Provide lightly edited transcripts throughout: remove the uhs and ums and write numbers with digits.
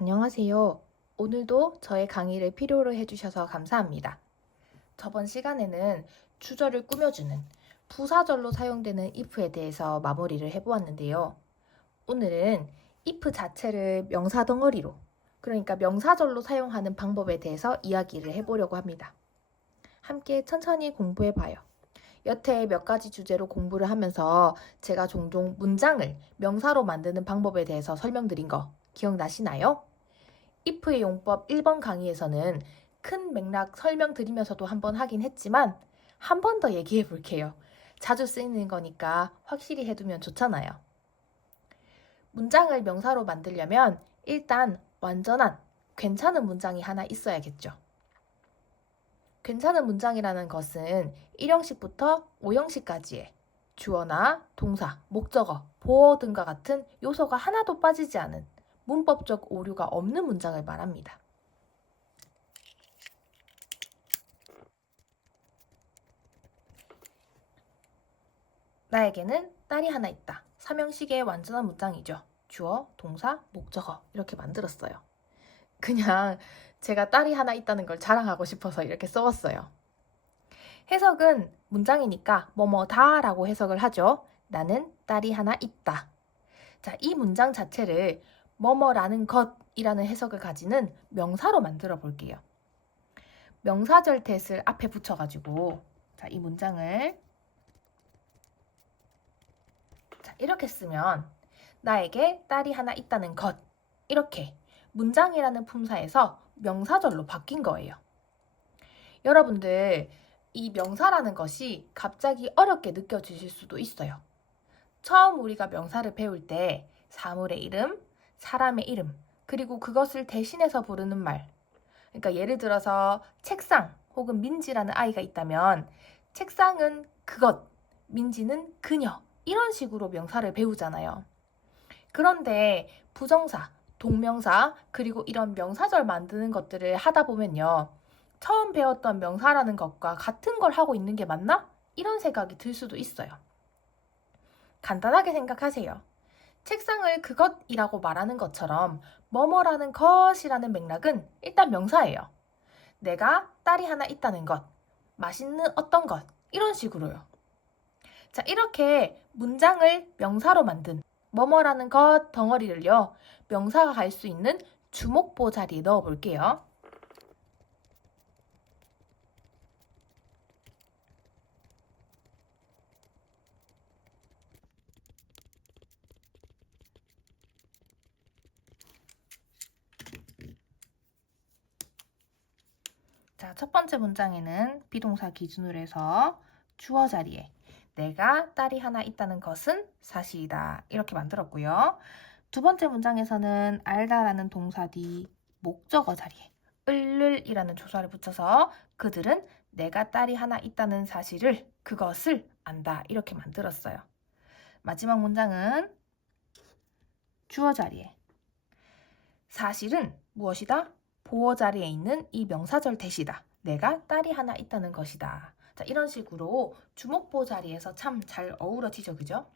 안녕하세요. 오늘도 저의 강의를 필요로 해주셔서 감사합니다. 저번 시간에는 주절을 꾸며주는 부사절로 사용되는 if에 대해서 마무리를 해보았는데요. 오늘은 if 자체를 명사 덩어리로, 그러니까 명사절로 사용하는 방법에 대해서 이야기를 해보려고 합니다. 함께 천천히 공부해봐요. 여태 몇 가지 주제로 공부를 하면서 제가 종종 문장을 명사로 만드는 방법에 대해서 설명드린 거 기억나시나요? if의 용법 1번 강의에서는 큰 맥락 설명드리면서도 한번 하긴 했지만 한 번 더 얘기해 볼게요. 자주 쓰이는 거니까 확실히 해두면 좋잖아요. 문장을 명사로 만들려면 일단 완전한, 괜찮은 문장이 하나 있어야겠죠. 괜찮은 문장이라는 것은 1형식부터 5형식까지의 주어나 동사, 목적어, 보어 등과 같은 요소가 하나도 빠지지 않은 문법적 오류가 없는 문장을 말합니다. 나에게는 딸이 하나 있다. 3형식의 완전한 문장이죠. 주어, 동사, 목적어 이렇게 만들었어요. 그냥 제가 딸이 하나 있다는 걸 자랑하고 싶어서 이렇게 써왔어요. 해석은 문장이니까 뭐뭐다 라고 해석을 하죠. 나는 딸이 하나 있다. 자, 이 문장 자체를 뭐뭐라는 것이라는 해석을 가지는 명사로 만들어 볼게요. 명사절 대을 앞에 붙여가지고 자, 이 문장을 자, 이렇게 쓰면 나에게 딸이 하나 있다는 것 이렇게 문장이라는 품사에서 명사절로 바뀐 거예요. 여러분들 이 명사라는 것이 갑자기 어렵게 느껴지실 수도 있어요. 처음 우리가 명사를 배울 때 사물의 이름, 사람의 이름, 그리고 그것을 대신해서 부르는 말. 그러니까 예를 들어서 책상 혹은 민지라는 아이가 있다면 책상은 그것, 민지는 그녀 이런 식으로 명사를 배우잖아요. 그런데 부정사, 동명사, 그리고 이런 명사절 만드는 것들을 하다 보면요. 처음 배웠던 명사라는 것과 같은 걸 하고 있는 게 맞나? 이런 생각이 들 수도 있어요. 간단하게 생각하세요. 책상을 그것이라고 말하는 것처럼 뭐뭐라는 것이라는 맥락은 일단 명사예요. 내가 딸이 하나 있다는 것, 맛있는 어떤 것 이런 식으로요. 자, 이렇게 문장을 명사로 만든 뭐뭐라는 것 덩어리를요. 명사가 갈 수 있는 주목보 자리에 넣어 볼게요. 자, 첫 번째 문장에는 비동사 기준으로 해서 주어 자리에 내가 딸이 하나 있다는 것은 사실이다. 이렇게 만들었고요. 두 번째 문장에서는 알다라는 동사 뒤 목적어 자리에 을을이라는 조사를 붙여서 그들은 내가 딸이 하나 있다는 사실을, 그것을 안다. 이렇게 만들었어요. 마지막 문장은 주어 자리에 사실은 무엇이다? 보어 자리에 있는 이 명사절 대시다. 내가 딸이 하나 있다는 것이다. 자, 이런 식으로 주목보 자리에서 참 잘 어우러지죠, 그죠?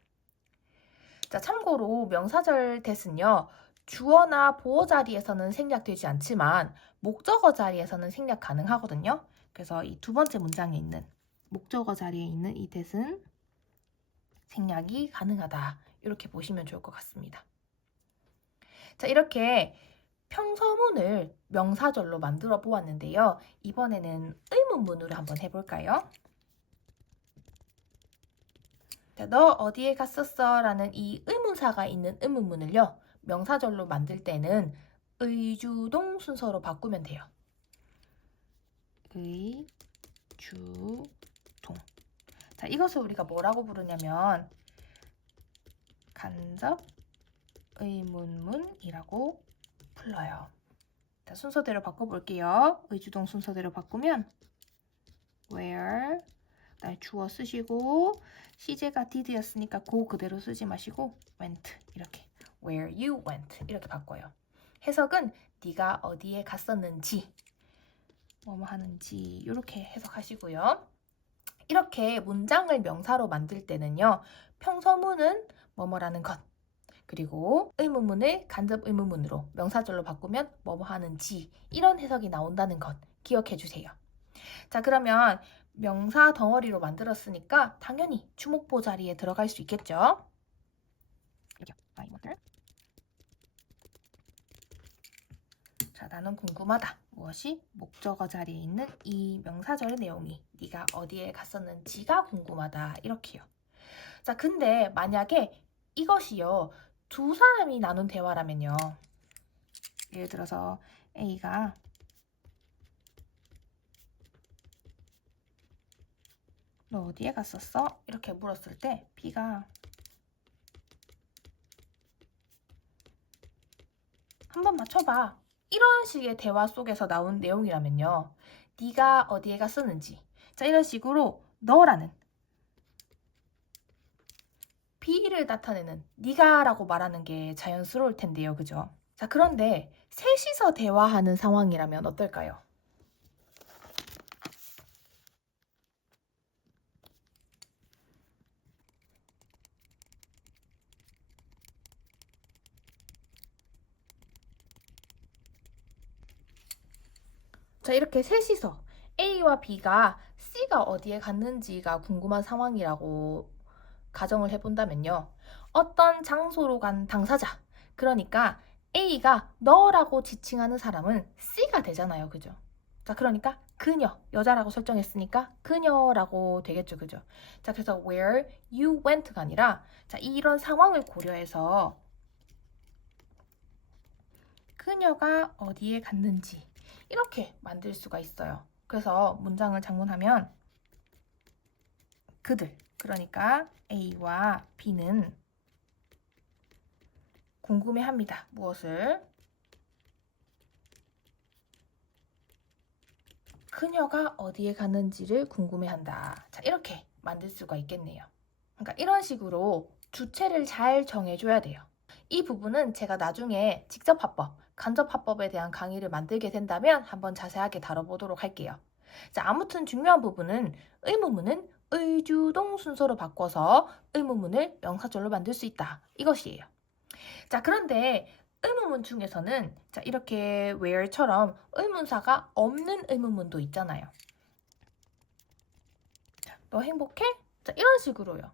자, 참고로 명사절 대는요. 주어나 보어 자리에서는 생략되지 않지만 목적어 자리에서는 생략 가능하거든요. 그래서 이 두 번째 문장에 있는 목적어 자리에 있는 이 대은 생략이 가능하다. 이렇게 보시면 좋을 것 같습니다. 자, 이렇게 평서문을 명사절로 만들어 보았는데요. 이번에는 의문문으로 한번 해볼까요? 자, 너 어디에 갔었어? 라는 이 의문사가 있는 의문문을요. 명사절로 만들 때는 의주동 순서로 바꾸면 돼요. 의주동. 자, 이것을 우리가 뭐라고 부르냐면 간접 의문문이라고 불러요. 자, 순서대로 바꿔볼게요. 의주동 순서대로 바꾸면 where 주어 쓰시고 시제가 did였으니까 고 그대로 쓰지 마시고 went 이렇게 where you went 이렇게 바꿔요. 해석은 네가 어디에 갔었는지 뭐뭐 하는지 이렇게 해석하시고요. 이렇게 문장을 명사로 만들 때는요. 평서문은 뭐뭐라는 것 그리고 의문문을 간접 의문문으로 명사절로 바꾸면 뭐뭐 하는지 이런 해석이 나온다는 것 기억해 주세요. 자, 그러면 명사 덩어리로 만들었으니까 당연히 주목보 자리에 들어갈 수 있겠죠? 자, 나는 궁금하다. 무엇이? 목적어 자리에 있는 이 명사절의 내용이 네가 어디에 갔었는지가 궁금하다. 이렇게요. 자, 근데 만약에 이것이요, 두 사람이 나눈 대화라면요. 예를 들어서 A가 너 어디에 갔었어? 이렇게 물었을 때 B가 한번 맞춰봐. 이런 식의 대화 속에서 나온 내용이라면요. 네가 어디에 갔었는지. 자, 이런 식으로 너라는 B를 나타내는 네가라고 말하는 게 자연스러울 텐데요. 그죠? 자, 그런데 셋이서 대화하는 상황이라면 어떨까요? 자, 이렇게 셋이서 A와 B가 C가 어디에 갔는지가 궁금한 상황이라고 가정을 해본다면요. 어떤 장소로 간 당사자, 그러니까 A가 너라고 지칭하는 사람은 C가 되잖아요. 그죠? 자, 그러니까 그녀, 여자라고 설정했으니까 그녀라고 되겠죠. 그죠? 자, 그래서 where you went가 아니라 자, 이런 상황을 고려해서 그녀가 어디에 갔는지 이렇게 만들 수가 있어요. 그래서 문장을 장문하면 그들, 그러니까 A와 B는 궁금해합니다. 무엇을? 그녀가 어디에 갔는지를 궁금해한다. 자, 이렇게 만들 수가 있겠네요. 그러니까 이런 식으로 주체를 잘 정해줘야 돼요. 이 부분은 제가 나중에 직접합법, 간접합법에 대한 강의를 만들게 된다면 한번 자세하게 다뤄보도록 할게요. 자, 아무튼 중요한 부분은 의문문은 의주동 순서로 바꿔서 의문문을 명사절로 만들 수 있다. 이것이에요. 자, 그런데 의문문 중에서는 자, 이렇게 where처럼 의문사가 없는 의문문도 있잖아요. 자, 너 행복해? 자, 이런 식으로요.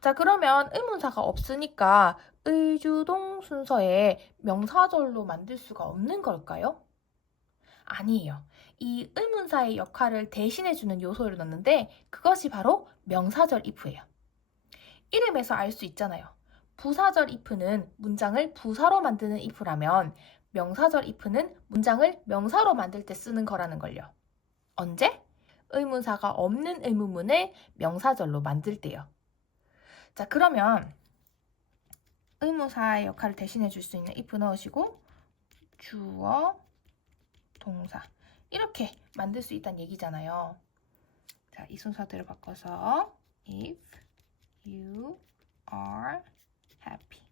자, 그러면 의문사가 없으니까 의주동 순서에 명사절로 만들 수가 없는 걸까요? 아니에요. 이 의문사의 역할을 대신해주는 요소를 넣는데 그것이 바로 명사절 if예요. 이름에서 알 수 있잖아요. 부사절 if는 문장을 부사로 만드는 if라면 명사절 if는 문장을 명사로 만들 때 쓰는 거라는 걸요. 언제? 의문사가 없는 의문문을 명사절로 만들 때요. 자, 그러면 의문사의 역할을 대신해 줄 수 있는 if 넣으시고 주어, 동사 이렇게 만들 수 있다는 얘기잖아요. 자, 이 순서대로 바꿔서 if you are happy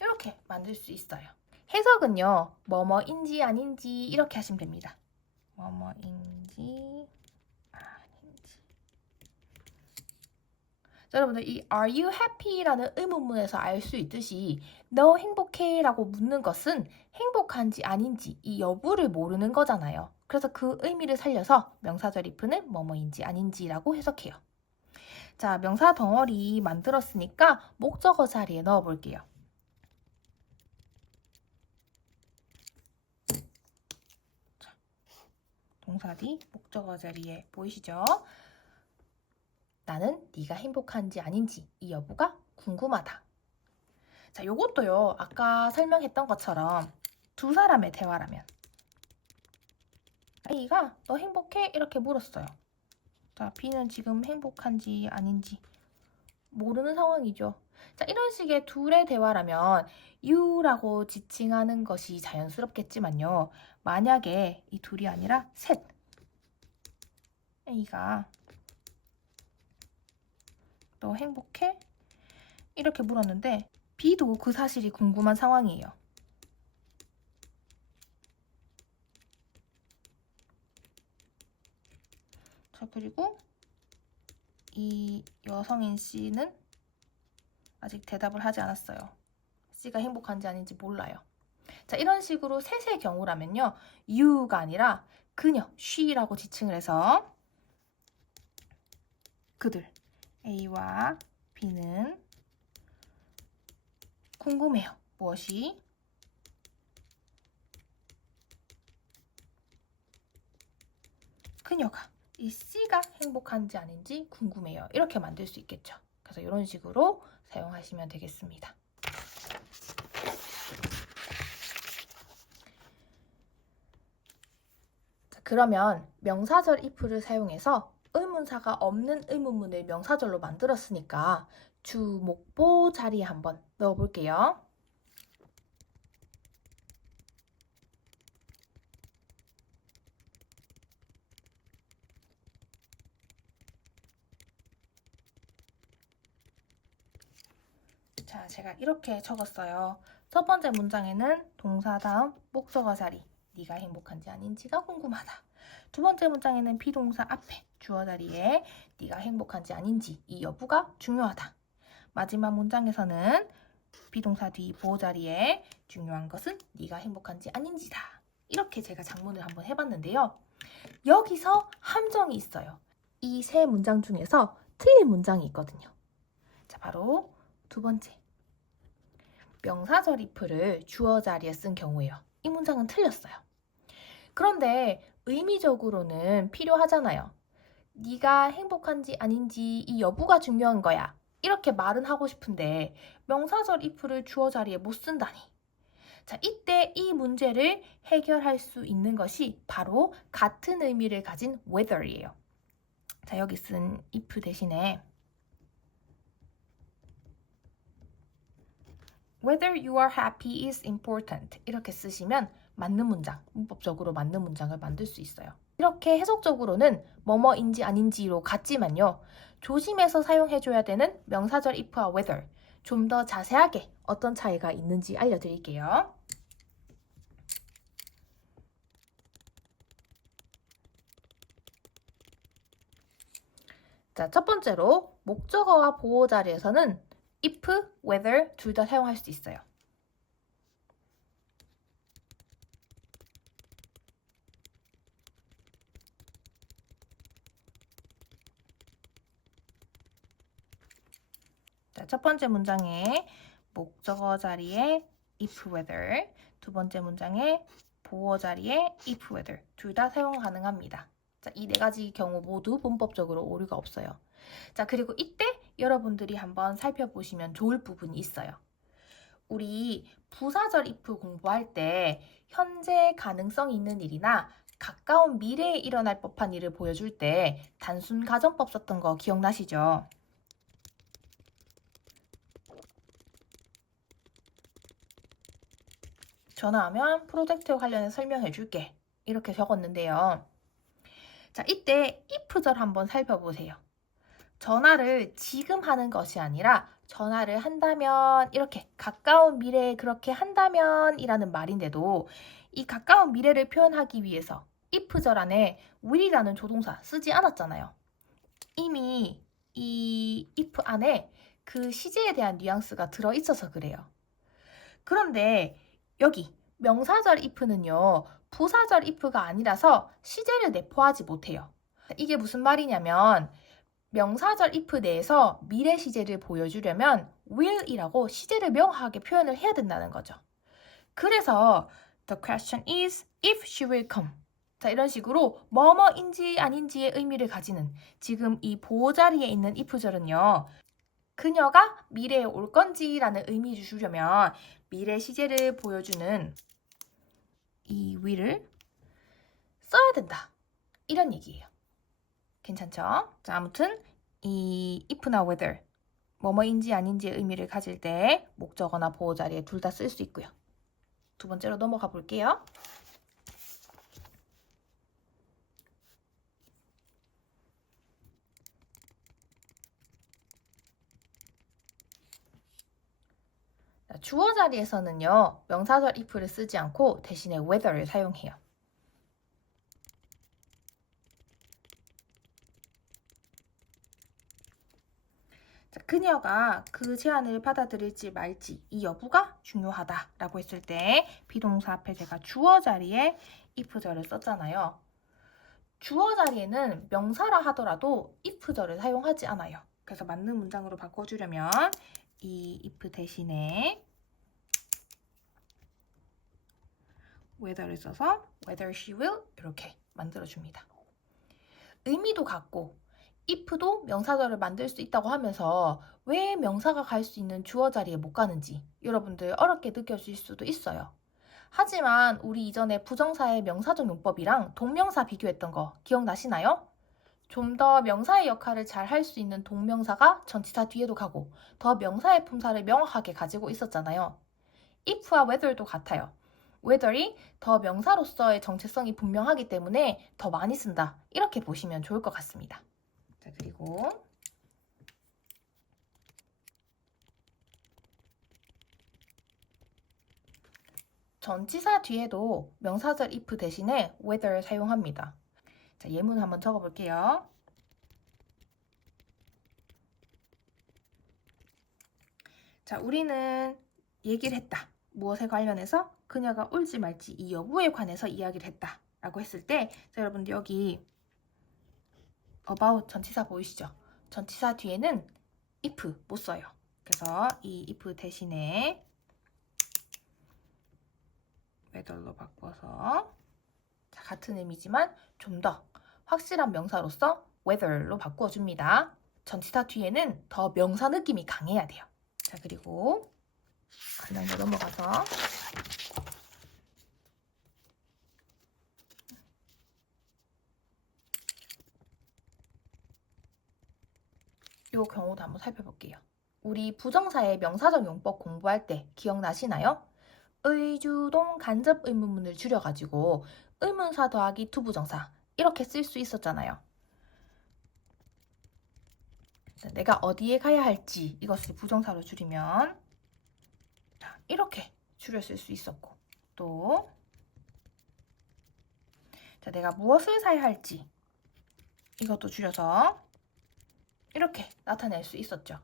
이렇게 만들 수 있어요. 해석은요. 뭐뭐인지 아닌지 이렇게 하시면 됩니다. 뭐뭐인지 아닌지. 자, 여러분들 이 Are you happy? 라는 의문문에서 알 수 있듯이 너 행복해? 라고 묻는 것은 행복한지 아닌지 이 여부를 모르는 거잖아요. 그래서 그 의미를 살려서 명사절 if는 뭐뭐인지 아닌지라고 해석해요. 자, 명사 덩어리 만들었으니까 목적어 자리에 넣어 볼게요. 동사 뒤 목적어 자리에 보이시죠? 나는 네가 행복한지 아닌지 이 여부가 궁금하다. 자, 요것도요. 아까 설명했던 것처럼 두 사람의 대화라면 A가 너 행복해? 이렇게 물었어요. 자, B는 지금 행복한지 아닌지 모르는 상황이죠. 자, 이런 식의 둘의 대화라면 you라고 지칭하는 것이 자연스럽겠지만요. 만약에 이 둘이 아니라 셋 A가 너 행복해? 이렇게 물었는데 B도 그 사실이 궁금한 상황이에요. 자, 그리고 이 여성인 C는 아직 대답을 하지 않았어요. C가 행복한지 아닌지 몰라요. 자, 이런 식으로 셋의 경우라면요. you가 아니라 그녀, she라고 지칭을 해서 그들, A와 B는 궁금해요. 무엇이? 그녀가, 이 C가 행복한지 아닌지 궁금해요. 이렇게 만들 수 있겠죠. 그래서 이런 식으로 사용하시면 되겠습니다. 자, 그러면 명사절 if를 사용해서 의문사가 없는 의문문을 명사절로 만들었으니까 주, 목, 보 자리에 한번 넣어볼게요. 자, 제가 이렇게 적었어요. 첫 번째 문장에는 동사 다음 목적어 자리, 네가 행복한지 아닌지가 궁금하다. 두 번째 문장에는 비동사 앞에 주어 자리에 네가 행복한지 아닌지 이 여부가 중요하다. 마지막 문장에서는 비동사 뒤 보호 자리에 중요한 것은 네가 행복한지 아닌지다. 이렇게 제가 작문을 한번 해봤는데요. 여기서 함정이 있어요. 이 세 문장 중에서 틀린 문장이 있거든요. 자, 바로 두 번째. 명사절 if를 주어 자리에 쓴 경우예요. 이 문장은 틀렸어요. 그런데 의미적으로는 필요하잖아요. 네가 행복한지 아닌지 이 여부가 중요한 거야. 이렇게 말은 하고 싶은데 명사절 if를 주어 자리에 못 쓴다니. 자, 이때 이 문제를 해결할 수 있는 것이 바로 같은 의미를 가진 whether이에요. 자, 여기 쓴 if 대신에 Whether you are happy is important 이렇게 쓰시면 맞는 문장, 문법적으로 맞는 문장을 만들 수 있어요. 이렇게 해석적으로는 뭐뭐인지 아닌지로 같지만요. 조심해서 사용해줘야 되는 명사절 if와 whether 좀 더 자세하게 어떤 차이가 있는지 알려드릴게요. 자, 첫 번째로 목적어와 보호 자리에서는 if, whether 둘 다 사용할 수 있어요. 자, 첫 번째 문장에 목적어 자리에 if, whether, 두 번째 문장에 보호 자리에 if, whether 둘 다 사용 가능합니다. 자, 이 네 가지 경우 모두 문법적으로 오류가 없어요. 자, 그리고 이때 여러분들이 한번 살펴보시면 좋을 부분이 있어요. 우리 부사절 if 공부할 때 현재 가능성 있는 일이나 가까운 미래에 일어날 법한 일을 보여줄 때 단순 가정법 썼던 거 기억나시죠? 전화하면 프로젝트에 관련해 설명해 줄게. 이렇게 적었는데요. 자, 이때 if절 한번 살펴보세요. 전화를 지금 하는 것이 아니라 전화를 한다면 이렇게 가까운 미래에 그렇게 한다면 이라는 말인데도 이 가까운 미래를 표현하기 위해서 if절 안에 will이라는 조동사 쓰지 않았잖아요. 이미 이 if 안에 그 시제에 대한 뉘앙스가 들어있어서 그래요. 그런데 여기 명사절 if는요. 부사절 if가 아니라서 시제를 내포하지 못해요. 이게 무슨 말이냐면 명사절 if 내에서 미래 시제를 보여주려면 will이라고 시제를 명확하게 표현을 해야 된다는 거죠. 그래서 the question is if she will come. 자, 이런 식으로 뭐뭐인지 아닌지의 의미를 가지는 지금 이 보호 자리에 있는 if절은요. 그녀가 미래에 올 건지라는 의미를 주려면 미래 시제를 보여주는 이 will을 써야 된다. 이런 얘기예요. 괜찮죠? 자, 아무튼 이 if나 whether 뭐뭐인지 아닌지의 의미를 가질 때 목적어나 보호 자리에 둘 다 쓸 수 있고요. 두 번째로 넘어가 볼게요. 주어 자리에서는요. 명사절 if를 쓰지 않고 대신에 whether를 사용해요. 자, 그녀가 그 제안을 받아들일지 말지 이 여부가 중요하다라고 했을 때 비동사 앞에 제가 주어 자리에 if절을 썼잖아요. 주어 자리에는 명사라 하더라도 if절을 사용하지 않아요. 그래서 맞는 문장으로 바꿔주려면 이 if 대신에 whether를 써서 whether she will 이렇게 만들어줍니다. 의미도 같고 if도 명사절을 만들 수 있다고 하면서 왜 명사가 갈 수 있는 주어 자리에 못 가는지 여러분들 어렵게 느껴질 수도 있어요. 하지만 우리 이전에 부정사의 명사적 용법이랑 동명사 비교했던 거 기억나시나요? 좀 더 명사의 역할을 잘 할 수 있는 동명사가 전치사 뒤에도 가고 더 명사의 품사를 명확하게 가지고 있었잖아요. if와 whether도 같아요. whether이 더 명사로서의 정체성이 분명하기 때문에 더 많이 쓴다. 이렇게 보시면 좋을 것 같습니다. 자, 그리고 전치사 뒤에도 명사절 if 대신에 whether를 사용합니다. 자, 예문 한번 적어볼게요. 자, 우리는 얘기를 했다. 무엇에 관련해서? 그녀가 올지 말지 이 여부에 관해서 이야기를 했다. 라고 했을 때 자, 여러분들 여기 about 전치사 보이시죠? 전치사 뒤에는 if 못 써요. 그래서 이 if 대신에 whether로 바꿔서 자, 같은 의미지만 좀 더 확실한 명사로서 whether로 바꿔줍니다. 전치사 뒤에는 더 명사 느낌이 강해야 돼요. 자, 그리고 간단히 넘어가서 이 경우도 한번 살펴볼게요. 우리 부정사의 명사적 용법 공부할 때 기억나시나요? 의주동 간접 의문문을 줄여가지고 의문사 더하기 투부정사 이렇게 쓸 수 있었잖아요. 내가 어디에 가야 할지 이것을 부정사로 줄이면 이렇게 줄여 쓸 수 있었고 또 자, 내가 무엇을 사야 할지 이것도 줄여서 이렇게 나타낼 수 있었죠.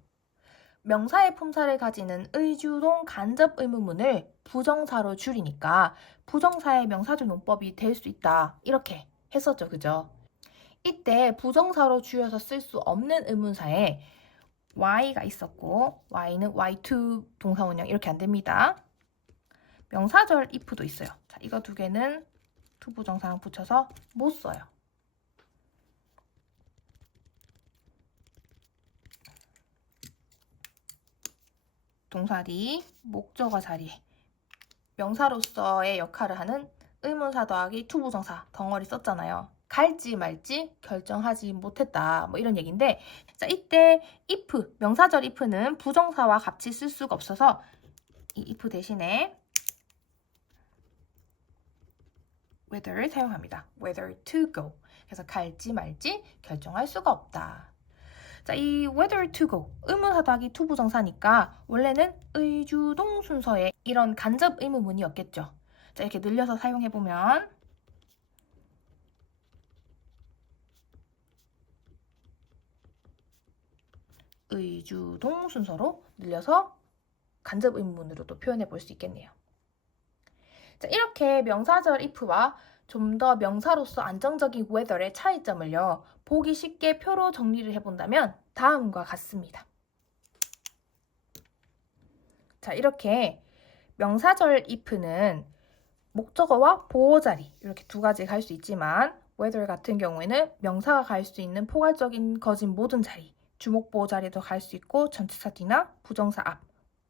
명사의 품사를 가지는 의주동 간접 의문문을 부정사로 줄이니까 부정사의 명사적 용법이 될 수 있다. 이렇게 했었죠. 그죠? 이때 부정사로 줄여서 쓸 수 없는 의문사에 y가 있었고 y는 y2 동사원형 이렇게 안 됩니다. 명사절 if도 있어요. 자, 이거 두 개는 투부정사랑 붙여서 못 써요. 동사리, 목적어 자리에 명사로서의 역할을 하는 의문사 더하기 투부정사 덩어리 썼잖아요. 갈지 말지 결정하지 못했다. 뭐 이런 얘기인데 자, 이때 if, 명사절 if는 부정사와 같이 쓸 수가 없어서 이 if 대신에 whether를 사용합니다. whether to go. 그래서 갈지 말지 결정할 수가 없다. 자, 이 whether to go, 의문사 더하기 투부정사니까 원래는 의주동 순서에 이런 간접 의문문이었겠죠. 자, 이렇게 늘려서 사용해보면 의주동 순서로 늘려서 간접 의문문으로도 표현해 볼 수 있겠네요. 자, 이렇게 명사절 if와 좀 더 명사로서 안정적인 whether의 차이점을요. 보기 쉽게 표로 정리를 해본다면 다음과 같습니다. 자, 이렇게 명사절 if는 목적어와 보어자리 이렇게 두 가지 갈 수 있지만 whether 같은 경우에는 명사가 갈 수 있는 포괄적인 거진 모든 자리 주목보호 자리도 갈 수 있고 전치사 뒤나 부정사 앞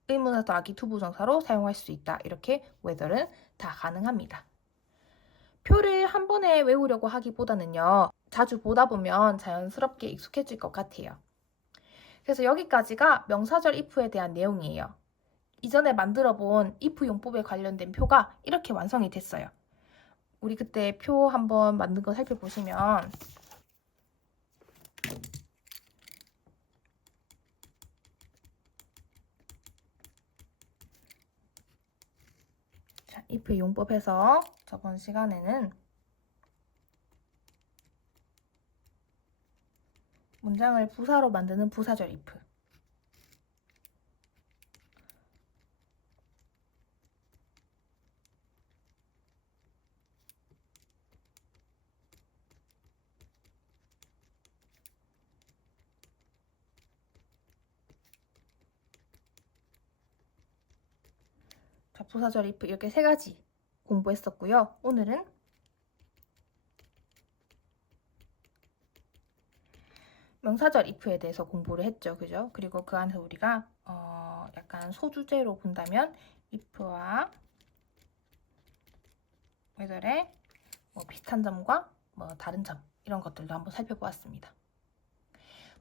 의문사 더하기 투부정사로 사용할 수 있다. 이렇게 whether는 다 가능합니다. 표를 한 번에 외우려고 하기보다는요. 자주 보다 보면 자연스럽게 익숙해질 것 같아요. 그래서 여기까지가 명사절 if에 대한 내용이에요. 이전에 만들어 본 if 용법에 관련된 표가 이렇게 완성이 됐어요. 우리 그때 표 한번 만든 거 살펴보시면 자, if 용법에서 저번 시간에는 문장을 부사로 만드는 부사절 if 자, 부사절 if 이렇게 세 가지 공부했었고요. 오늘은 명사절 if에 대해서 공부를 했죠. 그죠? 그리고 그 안에서 우리가 약간 소주제로 본다면 if와 whether의 뭐 비슷한 점과 뭐 다른 점 이런 것들도 한번 살펴보았습니다.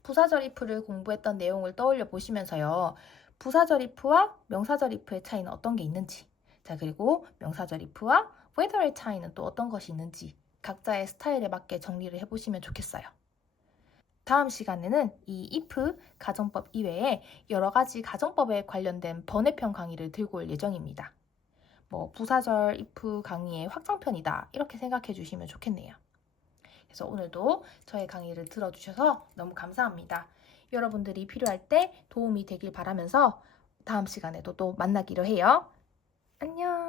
부사절 if를 공부했던 내용을 떠올려 보시면서요. 부사절 if와 명사절 if의 차이는 어떤 게 있는지, 자, 그리고 명사절 if와 whether의 차이는 또 어떤 것이 있는지 각자의 스타일에 맞게 정리를 해보시면 좋겠어요. 다음 시간에는 이 if 가정법 이외에 여러 가지 가정법에 관련된 번외편 강의를 들고 올 예정입니다. 뭐 부사절 if 강의의 확장편이다 이렇게 생각해 주시면 좋겠네요. 그래서 오늘도 저의 강의를 들어주셔서 너무 감사합니다. 여러분들이 필요할 때 도움이 되길 바라면서 다음 시간에도 또 만나기로 해요. 안녕.